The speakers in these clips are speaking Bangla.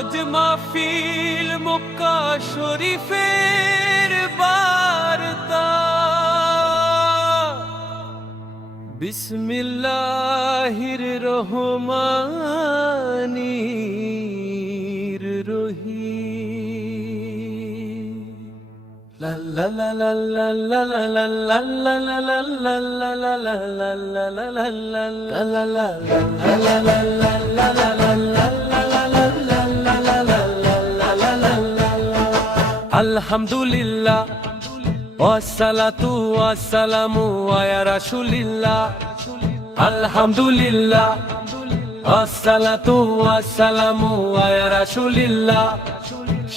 আজ মাহফিল মক্কা শরীফের বার্তা। বিসমিল্লাহির রহমানির আলহামদুলিল্লাহ ওয়াসালাতু ওয়াসালামু আয়া রাসূলিল্লাহ আলহামদুলিল্লাহ ওয়াসালাতু ওয়াসালামু আয়া রাসূলিল্লাহ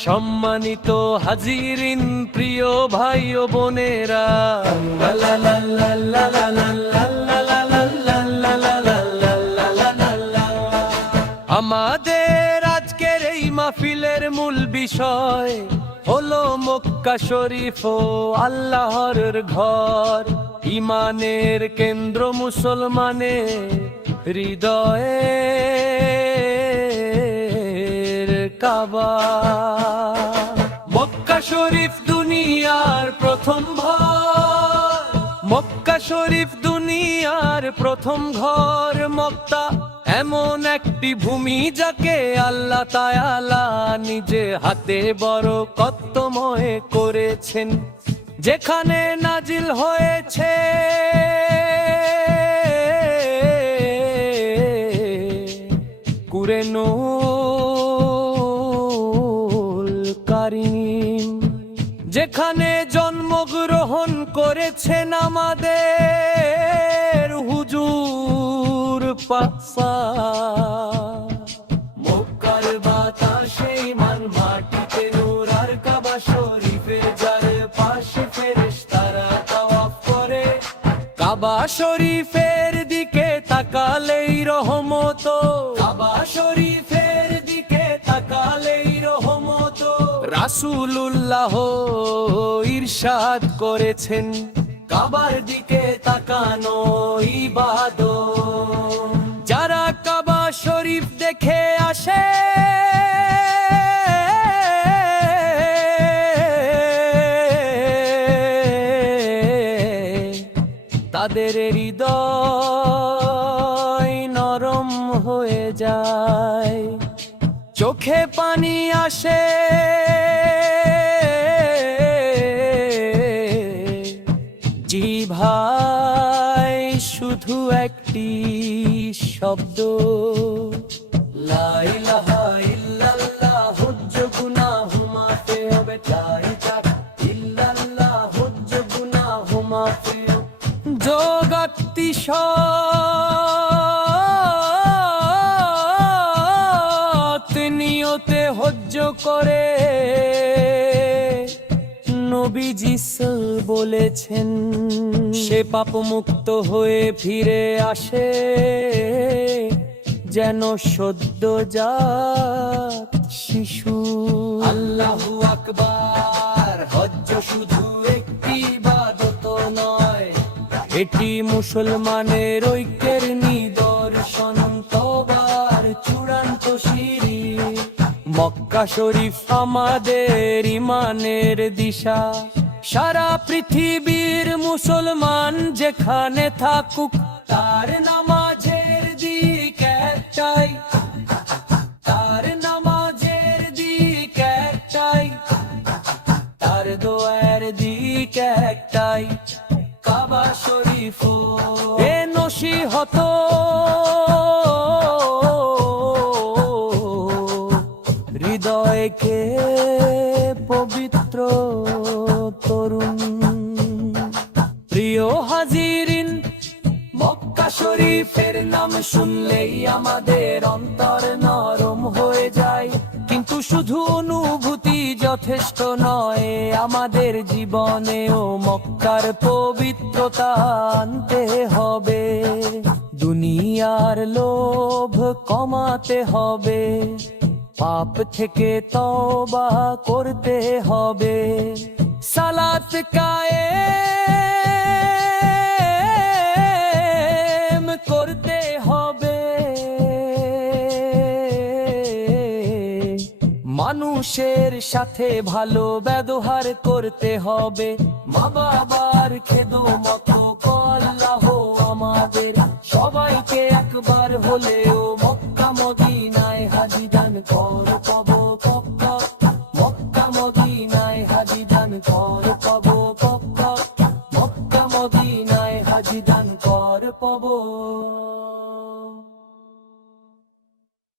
সম্মানিত হাজিরিন, প্রিয় ভাই ও বোনেরা। আমাদের আজকের এই মাহফিলের মূল বিষয় হলো মক্কা শরীফ ও আল্লাহর ঘর। ইমানের কেন্দ্র মুসলমানের হৃদয়ে। কাবা। মক্কা শরীফ দুনিয়ার প্রথম ঘর। মক্কা শরীফ দুনিয়ার প্রথম ঘর মক্কা। এমন একটি ভূমি যাকে আল্লাহ তায়ালা নিজে হাতে বড় কত্তময় করেছেন। যেখানে নাজিল হয়েছে। কুরেনুল করেছেন আমাদের হুজুর পাকসা মক্কার বাতাসে মান মাটিতে নূর আর কাবা শরীফে যার পাশে ফেরেশতারা তাওয়াফ করে। কাবা শরীফের দিকে তাকালেই রহমত। কাবা শরীফের রাসূলুল্লাহ ইরশাদ করেছেন। কাবার দিকে তাকানো ইবাদত। যারা কাবা শরীফ দেখে আসে, তাদের হৃদয় নরম হয়ে যায়। চোখে পানি আসে। ভাই শুধু একটি শব্দ। লা ইলাহা ইল্লাল্লাহ হুজ্জ হবে নিয়তে হজ্জ করে। নবীজি বলেছেন, সে পাপ মুক্ত হয়ে ফিরে আসে, যেন সদ্য জাত শিশু। আল্লাহু আকবার, হজ্জ শুধু একটি ইবাদত নয়, এটি মুসলমানের ঐক্যের মক্কা শরীফ আমাদের ইমানের দিশা। সারা পৃথিবীর মুসলমান যেখানে থাকুক, তার নামাজের দিক একটাই। তার নামাজের দিক একটাই। তার দোয়ার দিক একটাই। কাবা শরীফ এ নসিহত। হৃদয়কে পবিত্র তরুণ। প্রিয় হাজিরিন, মক্কা শরীফের নাম শুনলেই আমাদের অন্তর নরম হয়ে যায়। কিন্তু শুধু অনুভূতি যথেষ্ট নয়, আমাদের জীবনেও মক্কার পবিত্রতা আনতে হবে। দুনিয়ার লোভ কমাতে হবে। পাপ থেকে তবা করতে হবে। সালাত কায়ে করতে হবে। মানুষের সাথে ভালো ব্যবহার করতে হবে। মা বাবার খেদো মতো কল্লাহ আমাদের। সবাইকে একবার হলেও দান কর কব পক্ক মক্কা মদিনায় হাজি দান কর।